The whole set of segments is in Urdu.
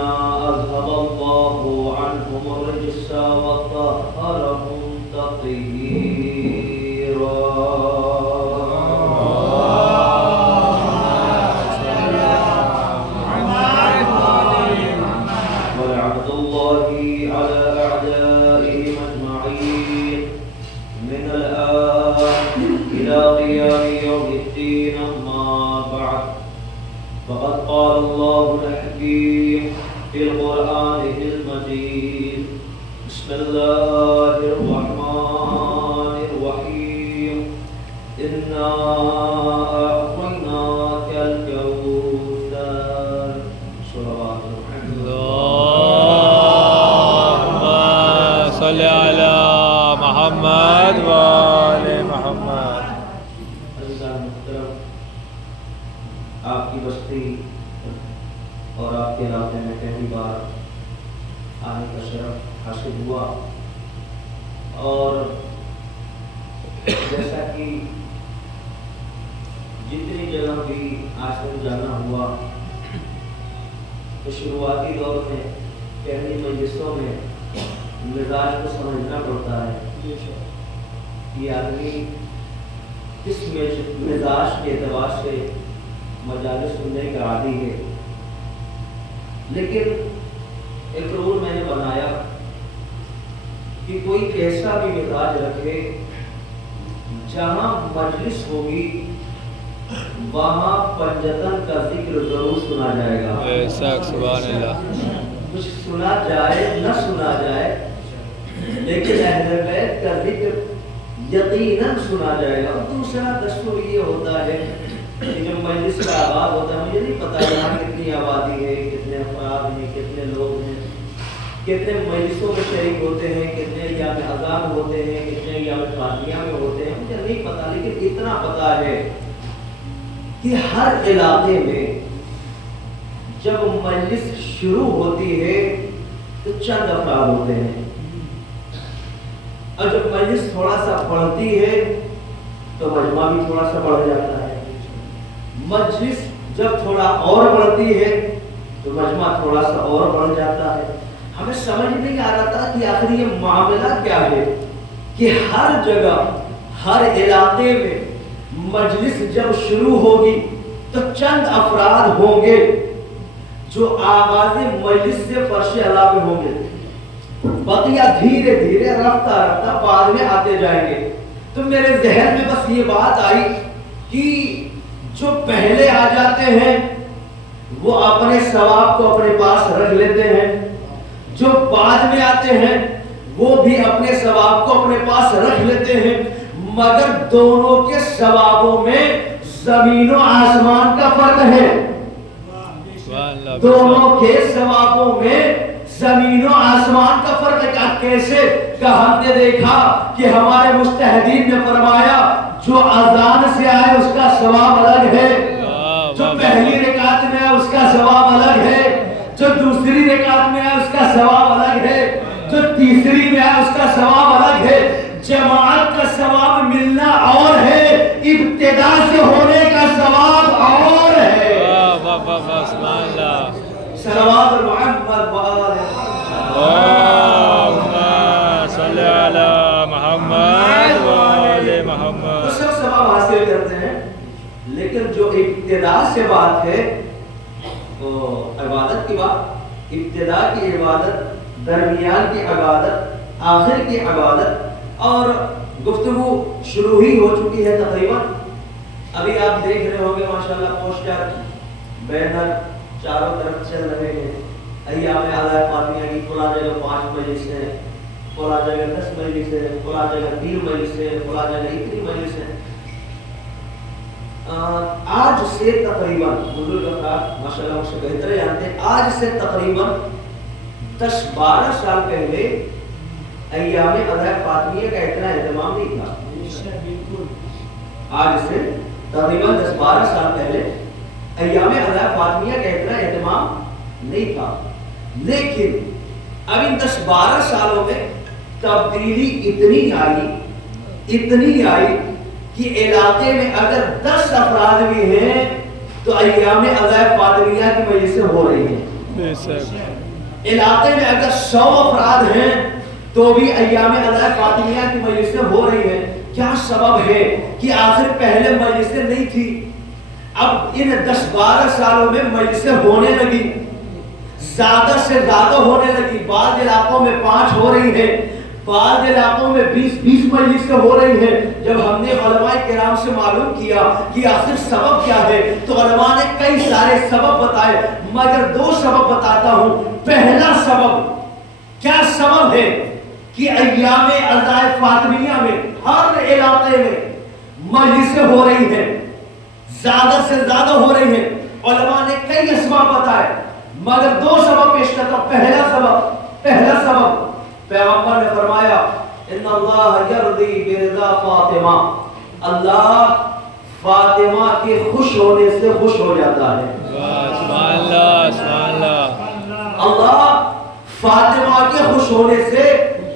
أذهب الله عنهم الرجس وطهرهم تطهيرا. ولعنة الله على أعدائهم أجمعين من الآن إلى قيام يوم الدين. أما بعد، فقد قال الله الحكيم في القرآن المجيد: بسم الله الرحمن الرحيم. إنا أعطيناك الكوثر. صلوات اللهم صل على محمد وآل محمد. آپ کی بستی اور آپ کے علاقے میں پہلی بار آنے کا شرف حاصل ہوا، اور جیسا کہ جتنی جگہ بھی آج تک جانا ہوا تو شروعاتی دور میں پہلی مجلسوں میں مزاج کو سمجھنا پڑتا ہے کہ آدمی کس مزاج کے اعتبار سے مجالس سننے کا عادی ہے. لیکن ایک رول میں نے بنایا کہ کوئی کیسا بھی مزاج رکھے، جہاں مجلس ہوگی وہاں پنجتن کا ذکر ضرور سنا جائے گا. سبحان اللہ. کچھ سنا جائے نہ سنا جائے، لیکن اہل بیت کا ذکر یقیناً سنا جائے گا. اور دوسرا دستور یہ ہوتا ہے کہ جب مجلس کا آغاز ہوتا ہے، مجھے نہیں پتا یہاں کتنی آبادی ہے، کتنے افراد ہیں، کتنے لوگ ہیں، کتنے مجلسوں میں شریک ہوتے ہیں، کتنے ایام اذان ہوتے ہیں، کتنے ایام فاتحہ میں ہوتے ہیں، مجھے نہیں پتا. لیکن اتنا پتا ہے کہ ہر علاقے میں جب مجلس شروع ہوتی ہے تو چند افراد ہوتے ہیں، اور جب مجلس تھوڑا سا بڑھتی ہے تو مجمع بھی تھوڑا سا بڑھ جاتا ہے. مجلس جب تھوڑا اور بڑھتی ہے تو مجمع تھوڑا سا اور بڑھ جاتا ہے. ہمیں سمجھ نہیں آ رہا تھا کہ آخر یہ معاملہ کیا ہے کہ ہر جگہ ہر علاقے میں مجلس جب شروع ہوگی تو چند افراد ہوں گے جو آغاز مجلس سے فرش اعلیٰ میں ہوں گے، بقیہ دھیرے دھیرے رفتہ رفتہ بعد میں آتے جائیں گے. تو میرے ذہن میں بس یہ بات آئی کہ جو پہلے آ جاتے ہیں وہ اپنے ثواب کو اپنے پاس رکھ لیتے ہیں، جو بعد میں آتے ہیں وہ بھی اپنے ثواب کو اپنے پاس رکھ لیتے ہیں، مگر دونوں کے ثوابوں میں زمین و آسمان کا فرق ہے. دونوں کے ثوابوں میں زمین و آسمان کا فرق ہے. کیسے کہ ہم نے دیکھا کہ ہمارے مجتہدین نے فرمایا جو اذان سے آئے اس کا ثواب الگ ہے، جو پہلی رکعت میں آئے اس کا ثواب الگ ہے، جو دوسری رکعت میں آئے اس کا ثواب الگ ہے، جو تیسری میں آئے اس کا ثواب الگ ہے. جماعت کا ثواب ملنا اور ہے، ابتدا سے ہونے کا ثواب اور ہے. صلوات محمد اللهم صل على محمد وآل محمد. تو سب ثواب حاصل کرتے ہیں، لیکن جو ابتدا سے بات ہے تو عبادت کی بات، ابتدا کی عبادت، درمیان کی عبادت، آخر کی عبادت، اور گفتگو شروع ہی ہو چکی ہے تقریباً. ابھی آپ دیکھ رہے ہوں گے ماشاءاللہ پوسٹر بینر چاروں طرف چل رہے ہیں. ایام اعلیٰ فاطمیہ کی فلاں جگہ 5 مجلس ہیں، فلاں جگہ 10 مجلس ہیں، فلاں جگہ 3 مجلس ہیں، فلاں جگہ اتنی مجلس ہیں. آج سے تقریباً بزرگ افراد ماشاءاللہ مجھ سے بہتر جانتے ہیں، آج سے تقریباً 10-12 سال پہلے ایام اعلیٰ فاطمیہ کا اتنا اہتمام نہیں تھا. آج سے تقریباً 10-12 سال پہلے ایام اعلیٰ فاطمیہ کا اتنا اہتمام نہیں تھا. لیکن اب ان 10-12 سالوں میں تبدیلی اتنی آئی کہ علاقے میں اگر 10 افراد بھی ہیں تو ایام اعلیٰ فاطمیہ کی مجلسیں ہو رہی ہیں. علاقے میں اگر 100 افراد ہیں تو بھی ایام اضائے فاطمیہ کی مجلسیں ہو رہی ہیں. کیا سبب ہے کہ آخر پہلے مجلسیں نہیں تھی، اب ان 10-12 سالوں میں مجلسیں ہونے لگی، زیادہ سے زیادہ ہونے لگی. بعض علاقوں میں 5 ہو رہی ہیں، بعض علاقوں میں 20 مجلسیں ہو رہی ہیں. جب ہم نے علماء کرام سے معلوم کیا کہ آخر سبب کیا ہے تو علماء نے کئی سارے سبب بتائے، مگر 2 سبب بتاتا ہوں. پہلا سبب کیا سبب ہے کہ ایام اضائے فاطمیہ میں ہر علاقے میں مجلسیں ہو رہی ہیں، زیادہ سے زیادہ ہو رہی ہیں. علماء نے کئی اسباب بتائے مگر 2 سبب پیش کرتا ہوں. پہلا سبب پیغمبر نے فرمایا ان اللہ یرضی برضا فاطمہ، اللہ فاطمہ کے خوش ہونے سے خوش ہو جاتا ہے. سبحان اللہ سبحان اللہ. اللہ فاطمہ کے خوش ہونے سے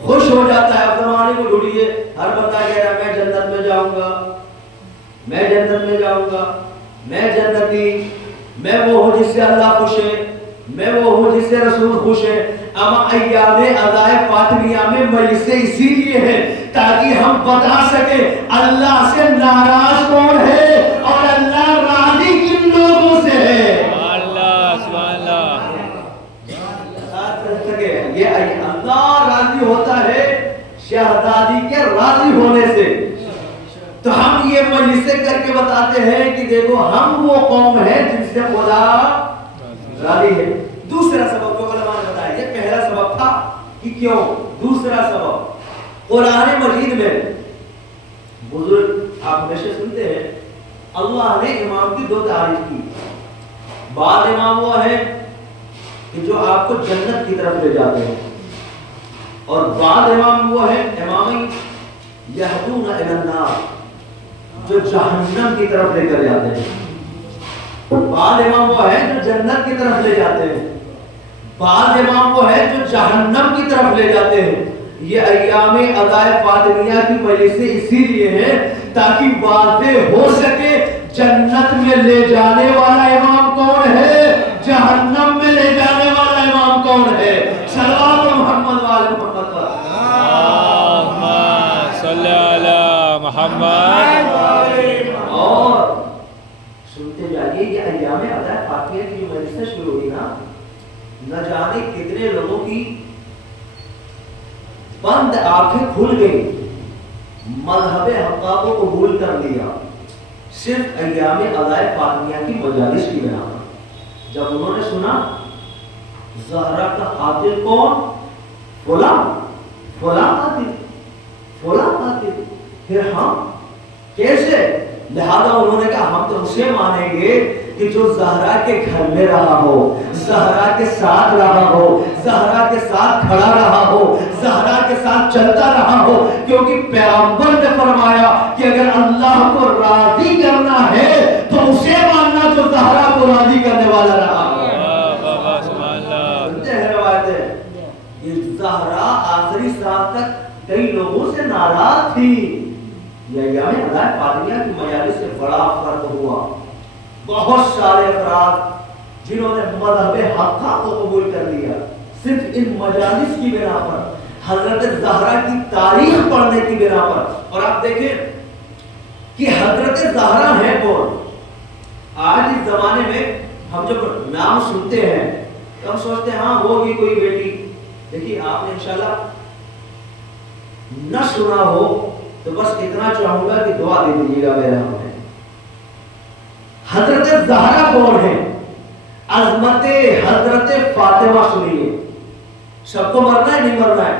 خوش ہو جاتا ہے. اب زمانے کو ڈھونڈیے، ہر بندہ کہہ رہا ہے میں جنت میں جاؤں گا، میں جنت میں جاؤں گا، میں جنتی، میں وہ ہوں جس سے اللہ خوش ہے، میں وہ ہوں جس سے رسول خوش ہے. اما ایام اضائے فاطمیہ میں مجلسیں اسی لیے ہیں تاکہ ہم بتا سکیں اللہ سے ناراض کون ہے اور اللہ راضی کن لوگوں سے ہے. اللہ سبحان اللہ. یہ اللہ راضی ہوتا ہے شہزادی کے راضی ہونے سے. تو ہم یہ مجلسیں کر کے بتاتے ہیں کہ دیکھو ہم وہ قوم ہے جن سے خدا راضی ہے. دوسرا سبب جو علماء نے بتایا، یہ پہلا سبب تھا کہ کیوں. دوسرا سبب قرآن مجید میں بزرگ آپ ہمیشہ سنتے ہیں اللہ نے امام کی 2 تعریف کی. بعض امام وہ ہیں کہ جو آپ کو جنت کی طرف لے جاتے ہیں، اور بعض امام وہ ہیں امام یہدون الی النار جو جہنم کی طرف لے کر جاتے ہیں. بعض امام وہ ہیں جو جنت کی طرف لے جاتے ہیں، بعض امام وہ ہیں جو جہنم کی طرف لے جاتے ہیں. یہ ایام اضائے فاطمیہ کی مجلسیں اسی لیے ہیں تاکہ واضح ہو سکے جنت میں لے جانے والا امام کون ہے، جہنم میں لے جانے والا امام کون ہے. صلوات محمد وآل محمد. اللہم صلی علی محمد. اور سنتے جائیے یہ ایام اضائے فاطمیہ کی جو مجلسیں شروع ہوئی نا، نہ جانے کتنے لوگوں کی بند آنکھیں کھل گئی، مذہب حقہ کو قبول کر لیا صرف ایام اضائے فاطمیہ کی مجالس کی بنا پر. جب انہوں نے سنا زہرا کا قاتل کون، فلاں قاتل، پھر ہم کیسے؟ لہذا انہوں نے کہا ہم تو اسے مانیں گے کہ جو زہرا کے گھر میں رہا ہو، زہرا کے ساتھ رہا ہو، زہرا کے ساتھ کھڑا رہا ہو، زہرا کے ساتھ چلتا رہا ہو. کیونکہ پیغمبر نے فرمایا کہ اگر اللہ کو راضی کرنا ہے تو اسے ماننا جو زہرا کو راضی کرنے والا رہا. سنتے ہیں روایتیں کہ زہرا آخری سال تک کئی لوگوں سے ناراض تھی. یہ ایام اضائے فاطمیہ کی مجالس سے بڑا فرق ہوا. بہت سارے افراد جنہوں نے مذہب حقہ کو قبول کر لیا صرف ان مجالس کی بنا پر، حضرت زہرا کی تاریخ پڑھنے کی بنا پر. اور آپ دیکھیں کہ حضرت زہرا ہے کون. آج اس زمانے میں ہم جب نام سنتے ہیں تو ہم سوچتے ہیں ہاں ہوگی کوئی بیٹی. دیکھیے آپ نے انشاءاللہ نہ سنا ہو تو بس اتنا چاہوں گا کہ دعا دے دیجیے گا میرے ہمیں. حضرت زہرا کون ہے؟ عظمت حضرت فاطمہ سنیے. سب کو مرنا ہے نہیں مرنا ہے؟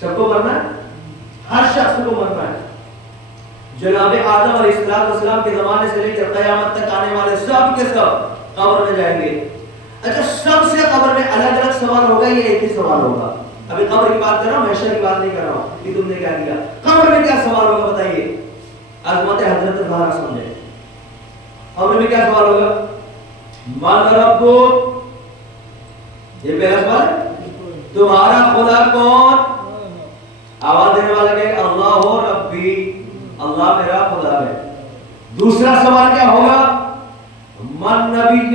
سب کو مرنا ہے، ہر شخص کو مرنا ہے. جناب آدم علیہ السلام کے زمانے سے لے کر قیامت تک آنے والے سب کے سب قبر میں جائیں گے. اچھا سب سے قبر میں الگ الگ سوال ہوگا یا ایک ہی سوال ہوگا؟ ابھی قبر کی بات کر رہا ہوں، محشر کی بات نہیں کر رہا ہوں کہ تم نے کیا کیا. قبر میں کیا سوال ہوگا بتائیے؟ عظمت حضرت زہرا سمجھے. قبر میں کیا سوال ہوگا؟ من ربک، یہ پہلا سوال ہے. تمہارا خدا کون؟ آواز دینے والا کہے اللہ ربی، اللہ میرا خدا ہے. دوسرا سوال کیا ہوگا؟ من نبیک،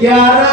11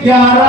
11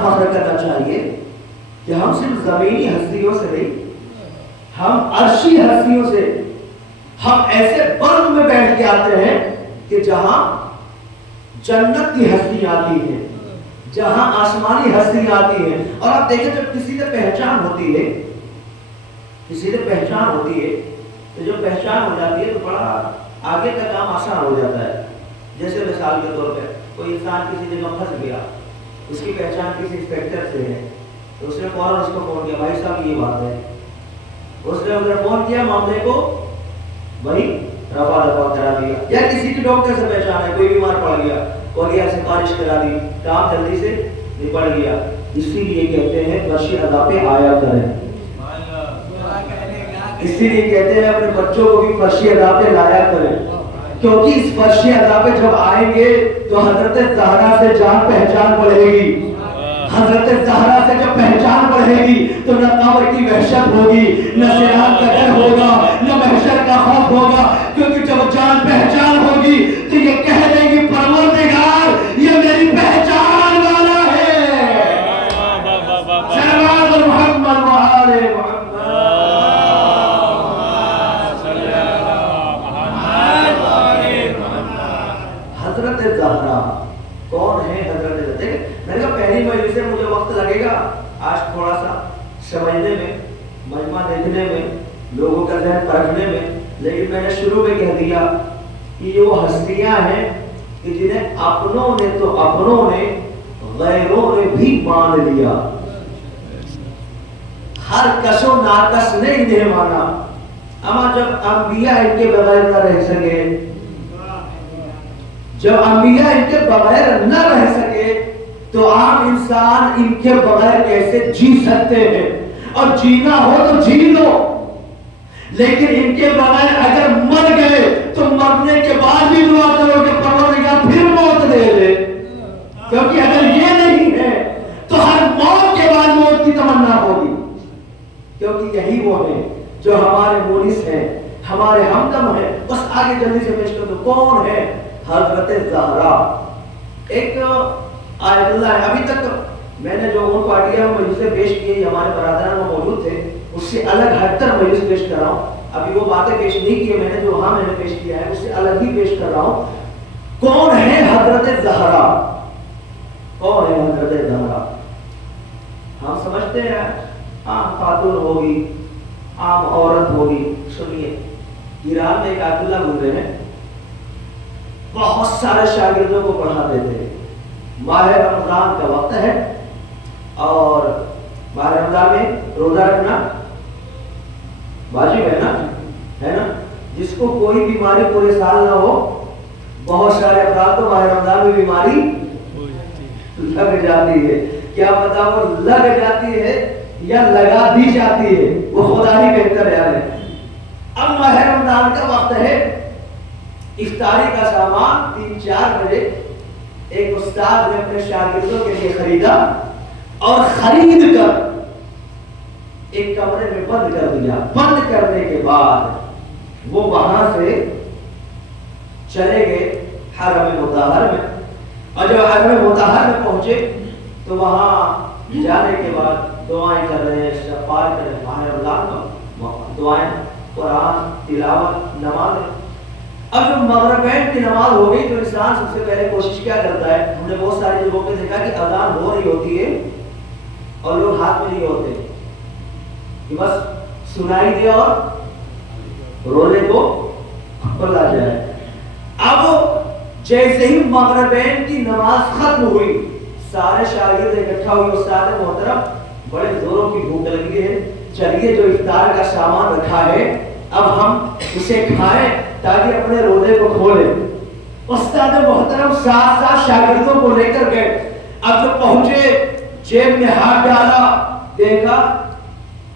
فخر کرنا چاہیے کہ ہم صرف زمینی ہستیوں سے نہیں، ہم عرشی ہستیوں سے، ہم ایسے برگ میں بیٹھ کے آتے ہیں کہ جہاں جنت کی ہستی آتی ہے، جہاں آسمانی ہستی آتی ہے۔ اور آپ دیکھیں جب کسی سے پہچان ہوتی ہے، کسی سے پہچان ہوتی ہے تو جب پہچان ہو جاتی ہے تو بڑا آگے کا کام آسان ہو جاتا ہے۔ جیسے مثال کے طور پہ کوئی انسان کسی جگہ پھنس گیا، اس کی پہچان کسی انسپیکٹر سے ہے تو اس نے فوراً اس کو فون کیا، بھائی صاحب یہ بات ہے، اس نے ادھر فون کیا، معاملے کو وہی رفع دفع کرا دیا۔ یا کسی کی ڈاکٹر سے پہچان ہے، کوئی بیمار پڑ گیا، کوئی سفارش کرا دی، کام جلدی سے نپٹ گیا۔ اسی لیے کہتے ہیں فرشی ادا پہ آیا کریں، اسی لیے کہتے ہیں اپنے بچوں کو بھی فرشی ادا پہ لایا کریں، کیونکہ اس فرشی ادا پہ جب آئیں گے تو حضرت زہرا سے جان پہچان بڑھے گی، حضرت زہرا سے جب پہچان بڑھے گی تو نہ قبر کی وحشت ہوگی، نہ صراط کا ڈر ہوگا، نہ محشر کا خوف ہوگا، کیونکہ جب جان پہچان ہوگی تو یہ کہہ دیں گی پروردگار یہ میری پہچان والا ہے۔ صلوات محمد وآل محمد۔ حضرت زہرا کون ہے؟ حضرت زہرا، میں نے کہا پہلی مجلس سے مجھے وقت لگے گا آج تھوڑا سا سمجھنے میں، مجمع دیکھنے میں، لوگوں کا ذہن پرکھنے میں، لیکن میں نے شروع میں کہہ دیا کہ یہ وہ ہستیاں ہیں کہ جنہیں اپنوں نے تو اپنوں نے، غیروں نے بھی مان لیا، ہر کس و ناکس نے انہیں مانا۔ اما جب انبیاء ان کے بغیر نہ رہ سکے، جب انبیاء ان کے بغیر نہ رہ سکے تو عام انسان ان کے بغیر کیسے جی سکتے ہیں؟ اور جینا ہو تو جی لو، لیکن ان کے بغیر اگر مر گئے تو مرنے کے بعد بھی دعا کرو کہ پروردگار پھر موت دے دے، کیونکہ اگر یہ نہیں ہے تو ہر موت کے بعد موت کی تمنا ہوگی، کیونکہ یہی وہ ہے جو ہمارے مونس ہیں، ہمارے ہمدم ہیں۔ بس آگے جلدی سے پیش کر دو، کون ہے؟ حضرت زہرا۔ ایک آیت اللہ ہے، ابھی تک میں نے جو ان پارٹیاں مجلسیں پیش کی ہمارے برادران میں موجود تھے، اس سے الگ ہٹ کر مجلس پیش کر رہا ہوں۔ ابھی وہ باتیں پیش نہیں کی میں نے، جو وہاں میں نے پیش کیا ہے اس سے الگ ہی پیش کر رہا ہوں۔ کون ہے حضرت زہرا؟ کون ہے حضرت زہرا؟ ہم سمجھتے ہیں عام خاتون ہوگی، عام عورت ہوگی۔ سنیے، ایران میں ایک آیت اللہ گزرے ہیں، بہت سارے شاگردوں کو پڑھاتے تھے۔ ماہ رمضان کا وقت ہے اور ماہ رمضان میں روزہ رکھنا واجب ہے نا؟ جس کو کوئی بیماری پورے سال نہ ہو، بہت سارے افراد کو ماہ رمضان میں بیماری لگ جاتی ہے۔ کیا پتا وہ لگ جاتی ہے یا لگا دی جاتی ہے، وہ خدا ہی بہتر ہے۔ اب ماہ رمضان کا وقت ہے، افطاری کا سامان 3-4 بجے ایک استاد نے اپنے شاگردوں کے لیے خریدا اور خرید کر ایک کمرے میں بند کر دیا۔ بند کرنے کے بعد وہ وہاں سے چلے گئے حرم مطہر میں، اور جب حرم مطہر میں پہنچے تو وہاں جانے کے بعد دعائیں کر رہے ہیں، استغفار کر رہے ہیں، ماہ رمضان کا دعائیں، قرآن تلاوت، نماز۔ اب جب مغربین کی نماز ہو گئی تو انسان سب سے پہلے کوشش کیا کرتا ہے؟ ہم نے بہت ساری جگہوں پہ دیکھا کہ اذان ہو رہی ہوتی ہے اور لوگ ہاتھ میں نہیں ہوتے کہ بس سنائی دے اور روزے کو کھلا جائے۔ اب جیسے ہی مغربین کی نماز ختم ہوئی، سارے شاگرد اکٹھا ہوئے، استاد محترم بڑے زوروں کی بھوک لگی ہے، چلیے جو افطار کا سامان رکھا ہے اب ہم اسے کھائیں تاکہ اپنے روزے کو کھولیں۔ استاد محترم ساتھ ساتھ شاگردوں کو لے کر گئے۔ اب جب پہنچے، جیب میں ہاتھ ڈالا، دیکھا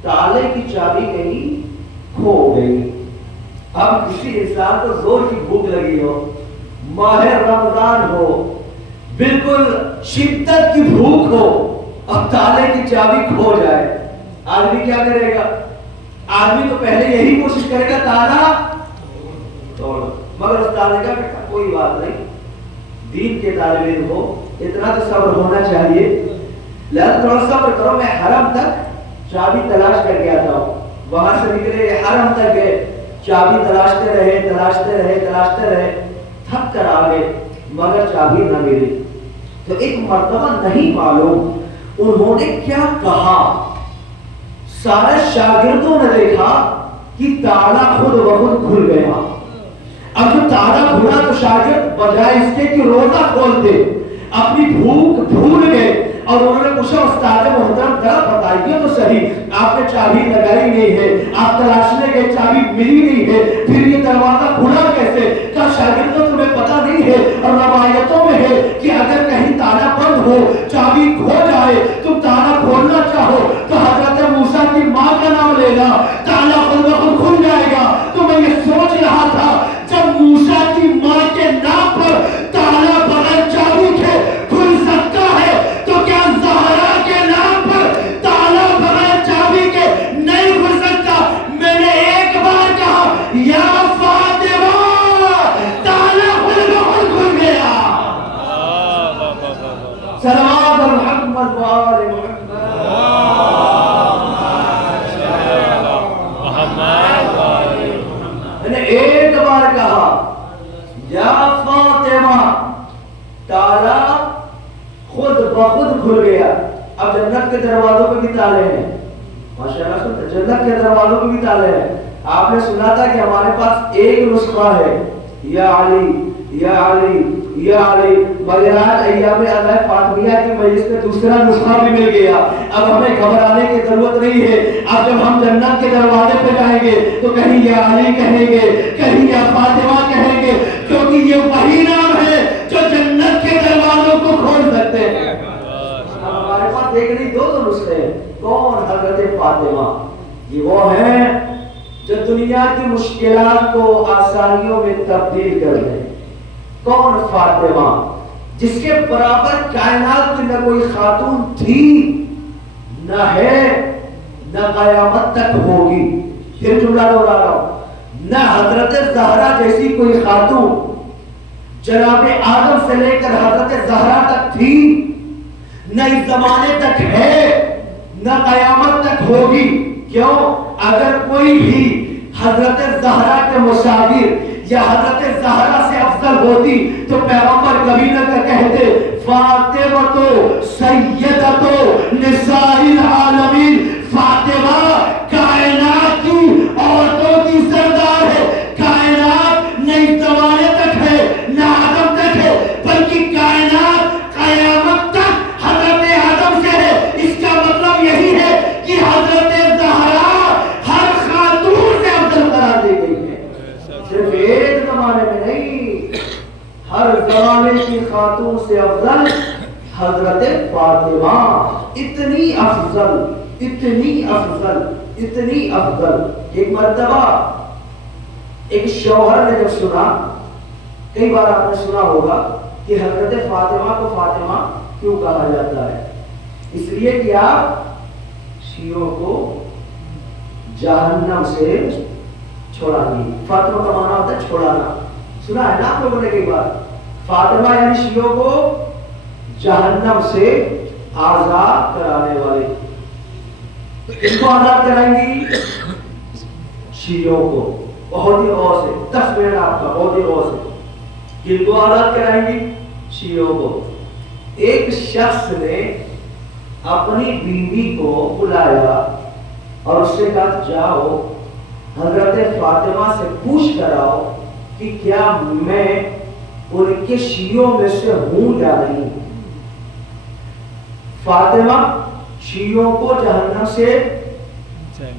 تالے کی چابی کہیں کھو گئی۔ اب کسی انسان کو زور کی بھوک لگی ہو، ماہ رمضان ہو، بالکل شدت کی بھوک ہو، اب تالے کی چابی کھو جائے، آدمی کیا کرے گا؟ آدمی تو پہلے یہی کوشش کرے گا تالا توڑ، مگر اس تالے کا کوئی بات نہیں، دین کے طالب علم ہو، اتنا تو صبر ہونا چاہیے۔ لہذا تھوڑا صبر کرو. میں حرم تک چابی تلاش کر گیا تھا, وہاں سے نکلے حرم تک گئے, چابی تلاشتے رہے, تھک کر آ گئے مگر چابی نہ ملی. تو ایک مرتبہ نہیں معلوم انہوں نے کیا کہا, سارے شاگردوں نے دیکھا کہ تالا خود بخود کھل گیا. اب جو تالا کھلا تو شاگرد بجائے اس کے کہ روزہ کھولتے اپنی بھوک بھول گئے اور انہوں نے پوچھا استاد محترم ذرا بتائیے تو صحیح, آپ نے چابی لگائی نہیں ہے, آپ تلاشنے گئے چابی ملی نہیں ہے, پھر یہ دروازہ کھلا کیسے؟ کیا شاگردوں تمہیں پتہ نہیں ہے اور روایتوں میں ہے کہ اگر کہیں تالا بند ہو چابی کھو جائے تم تالا کھولنا چاہو تو حضرت موسیٰ کی ماں کا نام لینا, تالا خود بخود کھل جائے گا. تو میں یہ سوچ رہا تھا جب موسیٰ کی ماں کے نام پر تالا بغیر چابی کے کھل سکتا ہے تو کیا زہرا کے نام پر تالا بغیر چابی کے نہیں کھل سکتا؟ میں نے ایک بار کہا یا فاطمہ, تالا خود بخود کھل گیا. صلوات محمد وآل محمد. میں نے ایک بار کہا یا فاطمہ, تالا خود بخود کھل گیا. اب جنت کے دروازوں پہ بھی تالے ہیں, ماشاءاللہ سنتے, جنت کے دروازوں پہ بھی تالے ہیں. آپ نے سنا تھا کہ ہمارے پاس ایک نسخہ ہے, یا علی یا علی یا علی, مگر آج ایام اعلی فاطمیہ کی مجلس میں دوسرا نسخہ بھی مل گیا. اب ہمیں گھبرانے کی ضرورت نہیں ہے. اب جب ہم جنت کے دروازے پہ جائیں گے تو کہیں یا علی کہیں گے, کہیں یا فاطمہ کہیں گے, کیونکہ یہ وہی نام ہے جو جنت کے دروازوں کو کھول سکتے ہیں. ہمارے پاس ایک نہیں دو نسخے ہیں. کون؟ حضرت فاطمہ. یہ وہ ہیں جو دنیا کی مشکلات کو آسانیوں میں تبدیل کر دیں. کون؟ فاطمہ, جس کے برابر کائنات میں نہ کوئی خاتون تھی, نہ ہے, نہ قیامت تک ہوگی. پھر جملہ دوہرا رہا ہوں, نہ حضرت زہرا جیسی کوئی خاتون جناب آدم سے لے کر حضرت زہرا تک تھی, نہ اس زمانے تک ہے, نہ قیامت تک ہوگی. کیوں؟ اگر کوئی بھی حضرت زہرا کے مشابہ یا حضرت زہرا سے افضل ہوتی تو پیغمبر کبھی نہ کہتے فاطمہ سیدۃ نساء العالمین. فاطمہ کائنات کی عورتوں کی سردار ہے. کائنات نہ اس زمانے تک ہے نہ آدم تک ہے, بلکہ کائنات قیامت تک حضرت آدم سے ہے. اس کا مطلب یہی ہے کہ حضرت زہرا ہر خاتون سے افضل قرار دی گئی ہے. صرف ایک زمانے میں نہیں, ہر زمانے کی خاتون سے افضل حضرت فاطمہ. اتنی افضل, اتنی افضل, اتنی افضل. ایک مرتبہ ایک شوہر نے جب سنا, کئی بار آپ نے سنا ہوگا کہ حضرت فاطمہ کو فاطمہ کیوں کہا جاتا ہے, اس لیے کہ آپ شیعوں کو جہنم سے چھوڑا دی. فاطمہ کا معنی ہوتا ہے چھوڑانا. سنا ہے نا آپ لوگوں نے کئی بار. فاطمہ یعنی شیعوں کو جہنم سے آزاد کرانے والے. کن کو آزاد کرائیں گی؟ شیعوں کو. بہت ہی غور سے, 10 منٹ آپ کا, بہت ہی غور سے. کن کو آزاد کرائیں گی؟ شیعوں کو. ایک شخص نے اپنی بیوی کو بلایا اور اس سے کہا جاؤ حضرت فاطمہ سے پوچھ کر آؤ کہ کیا میں ان کے شیعوں میں سے ہوں یا نہیں. فاطمہ شیعوں کو جہنم سے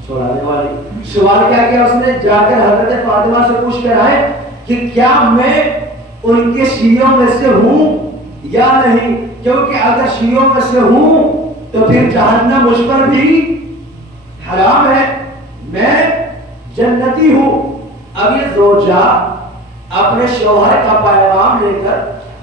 چھوڑانے والی. سوال کیا کیا اس نے؟ جا کر حضرت فاطمہ سے پوچھ کر آئے کہ کیا میں ان کے شیعوں میں سے ہوں یا نہیں, کیونکہ اگر شیعوں میں سے ہوں تو پھر جہنم مجھ پر بھی حرام ہے, میں جنتی ہوں. اب یہ زوجہ اپنے شوہر کا پیغام لے کر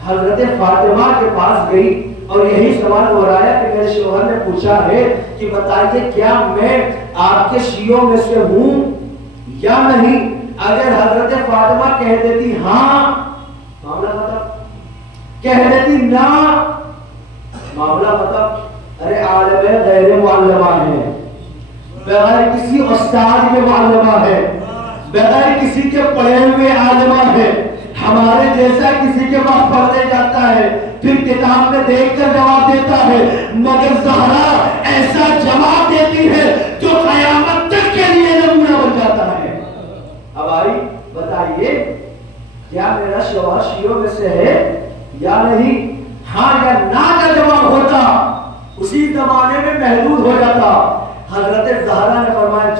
حضرت فاطمہ کے پاس گئی اور یہی سوال دہرایا کہ میرے شوہر نے پوچھا ہے کہ بتائیے کیا میں آپ کے شیعوں میں سے ہوں یا نہیں. اگر حضرت فاطمہ کہہ دیتی ہاں, معاملہ ختم. کہہ دیتی نہ, معاملہ ختم. ارے عالم غیر معلمہ ہے، بغیر کسی استاد کے معلمہ ہے، بغیر کسی کے پڑھے ہوئے عالمہ ہے، ہمارے جیسا کسی کے پاس پڑھنے جاتا ہے پھر کتاب میں دیکھ کر جواب دیتا ہے، مگر زہرا ایسا جواب دیتی ہے جو قیامت تک کے لیے نمونہ بن جاتا ہے۔ اب آئی بتائیے کیا میرا شوہر شیعوں میں سے ہے یا نہیں؟ ہاں یا نا کا جواب ہوتا اسی زمانے میں محدود ہو جاتا۔ حضرت زہرا نے فرمایا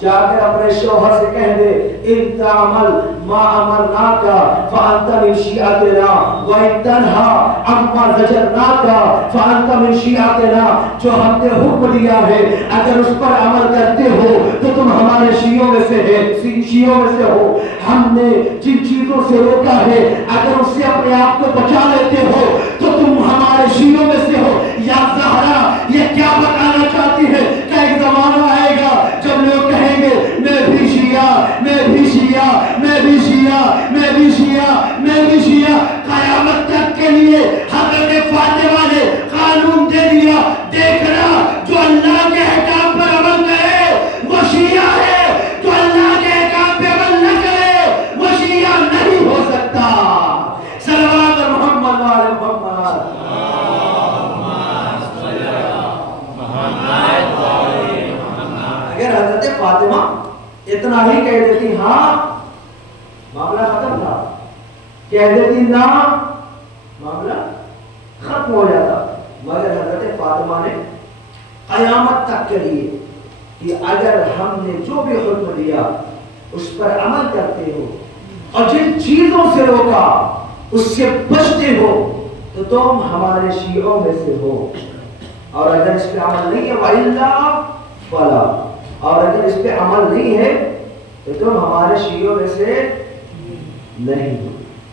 جا کر اپنے شوہر سے کہہ دے ان تعمل ما امرناک فانت من شیعتنا وان تنہا عما زجرناک فانت من شیعتنا، جو ہم نے حکم دیا ہے اگر اس پر عمل کرتے ہو تو تم ہمارے شیعوں میں سے ہو، ہم نے جن چیزوں سے روکا ہے اگر اس سے اپنے آپ کو بچا لیتے ہو تو تم ہمارے شیعوں میں سے ہو۔ یا زہرا یہ کیا بتانا چاہتی ہے کہ ایک زمانہ آئے گا جب لوگ کہیں گے میں بھی شیعہ، میں بھی شیعہ، میں بھی شیعہ، میں بھی شیعہ، میں بھی شیعہ۔ قیامت تک کے لیے حضرت فاطمہ نے قانون دے دیا، دیکھنا جو اللہ کے احکام پر عمل کرے وہ شیعہ ہے، جو اللہ کے احکام پہ عمل نہ کرے وہ شیعہ نہیں ہو سکتا۔ صلوات محمد وعلی محمد۔ اگر حضرت فاطمہ اتنا ہی کہہ دیتی ہاں معاملہ ختم تھا، کہہ دیتی نا معاملہ ختم ہو جاتا، مگر حضرت فاطمہ نے قیامت تک کے لیے کہ اگر ہم نے جو بھی حکم دیا اس پر عمل کرتے ہو اور جن چیزوں سے روکا اس سے بچتے ہو تو تم ہمارے شیعوں میں سے ہو، اور اگر اس پہ عمل نہیں ہے وَإِلَّا فَلَا، اور اگر اس پہ عمل نہیں ہے تو تم ہمارے شیعوں میں سے نہیں ہو۔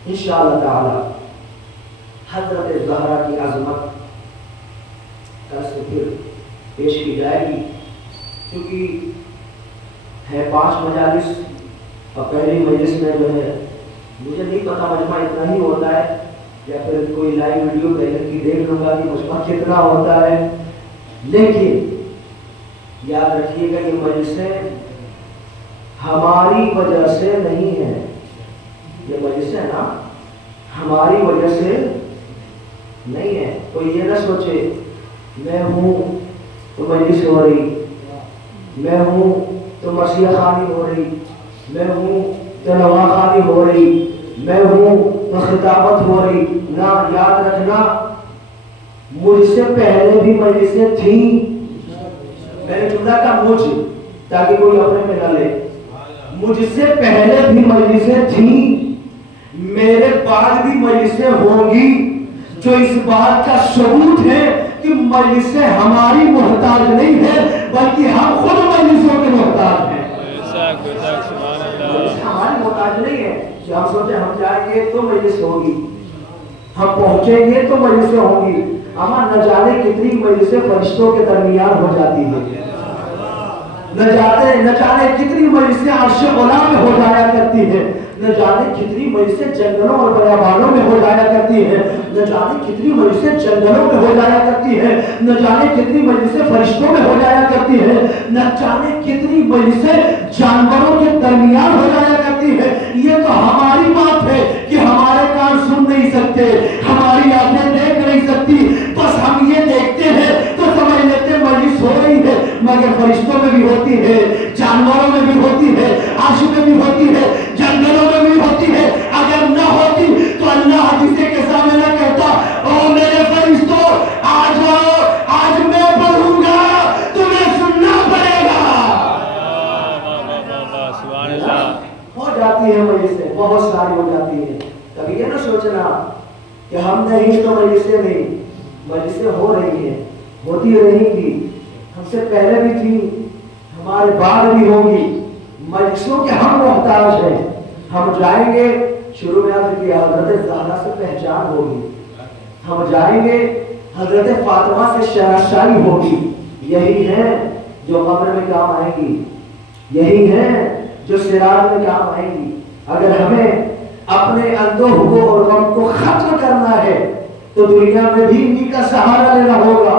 انشاءاللہ تعالی حضرت زہرا کی عظمت کل سے پھر پیش کی جائے گی، کیونکہ ہے 5 مجالس اور پہلی مجلس میں جو ہے مجھے نہیں پتا مجمع اتنا ہی ہوتا ہے یا پھر کوئی لائیو ویڈیو دیکھ لوں گا کہ مجمع کتنا ہوتا ہے، لیکن یاد رکھیے گا یہ مجلسیں ہماری وجہ سے نہیں ہیں، یہ مجلسیں نا ہماری وجہ سے نہیں ہے۔ تو یہ نہ سوچے میں ہوں تو مجلس ہو رہی، میں ہوں تو مرثیہ خوانی ہو رہی، میں ہوں تو نوا خوانی ہو رہی، میں ہوں تو خطابت ہو رہی، نہ یاد رکھنا مجھ سے پہلے بھی مجلسیں تھیں۔ میں نے جملہ کا مجھ تاکہ کوئی اپنے میں نہ لے، مجھ سے پہلے بھی مجلسیں تھیں، میرے بعد بھی مجلسیں ہوں گی، جو اس بات کا ثبوت ہے کہ مجلسیں ہماری محتاج نہیں ہے بلکہ ہم خود مجلسوں کے محتاج ہیں۔ ہماری محتاج نہیں ہے کہ ہم سوچیں ہم جائیں گے تو مجلس ہوگی، ہم پہنچیں گے تو مجلسیں ہوں گی، اما نہ جانے کتنی مجلسیں فرشتوں کے درمیان ہو جاتی ہیں، نہ جانے کتنی مجلسیں عرش اولا میں ہو جایا کرتی ہیں، نہ جانے کتنی مجلسیں جنگلوں اور بیابانوں میں ہو جایا کرتی ہیں، نہ جانے کتنی مجلسیں جنگلوں میں ہو جایا کرتی ہیں، نہ جانے کتنی مجلسیں فرشتوں میں ہو جایا کرتی ہیں، نہ جانے کتنی مجلسیں جانوروں کے درمیان ہو جایا کرتی ہیں۔ یہ تو ہماری بات ہے کہ ہمارے کان سن نہیں سکتے، ہماری آنکھیں دیکھ نہیں سکتی، بس ہم یہ دیکھتے ہیں تو سمجھ لیتے مجلس ہو رہی ہے، مگر فرشتوں میں بھی ہوتی ہے، جانوروں میں بھی ہوتی ہے، عرش میں بھی ہوتی ہے، جنگلوں میں بھی ہوتی ہے۔ اگر نہ ہوتی تو اللہ حدیث کے سامنے نہ کہتا او میرے فرشتوں آ جاؤ، آج میں پڑھوں گا تمہیں سننا پڑے گا۔ ہو جاتی ہے مجلسیں، بہت ساری ہو جاتی ہیں، کبھی یہ نہ سوچنا کہ ہم نہیں تو مجلسیں نہیں، مجلسیں ہو رہی ہیں، ہوتی رہیں گی، ہم سے پہلے بھی تھی، ہمارے بعد بھی ہوگی، مجلسوں کے ہم محتاج ہیں۔ ہم جائیں گے، شروع میں عرض کیا حضرت زہرا سے پہچان ہوگی، ہم جائیں گے حضرت فاطمہ سے شناسائی ہوگی، یہی ہے جو قبر میں کام آئیں گی، یہی ہے جو صراط میں کام آئیں گی۔ اگر ہمیں اپنے اندوہ اور غم کو ختم کرنا ہے تو دنیا میں بھی انہی کا سہارا لینا ہوگا،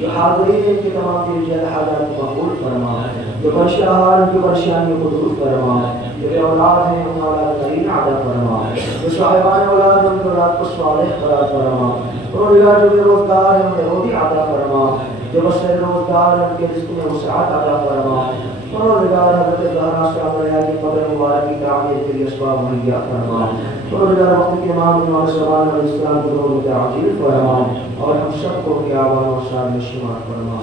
جو حاضرین ان کے تمام دل حاجات کو قبول فرما، جو پریشان ان کی پریشانیوں کو دور فرما، جو بے اولاد ہیں ان اولاد نرین عطا فرما، جو صاحبان اولاد ان کی اولاد کو صالح قرار فرما، پروردگار جو بے روزگار ہیں انہیں روزی عطا فرما، جو بسر روزگار ہیں ان کے رزق میں وسعت عطا فرما، پروردگار حضرت زہرا صاحب علیہ کی قبر مبارک کی تعمیر کے لیے اسباب مہیا فرما، پروردگار وقت کے امام امام سلمان علیہ السلام کو روز تعجیل فرما، اور ہم سب کو اپنی آباد و شان میں شمار فرما۔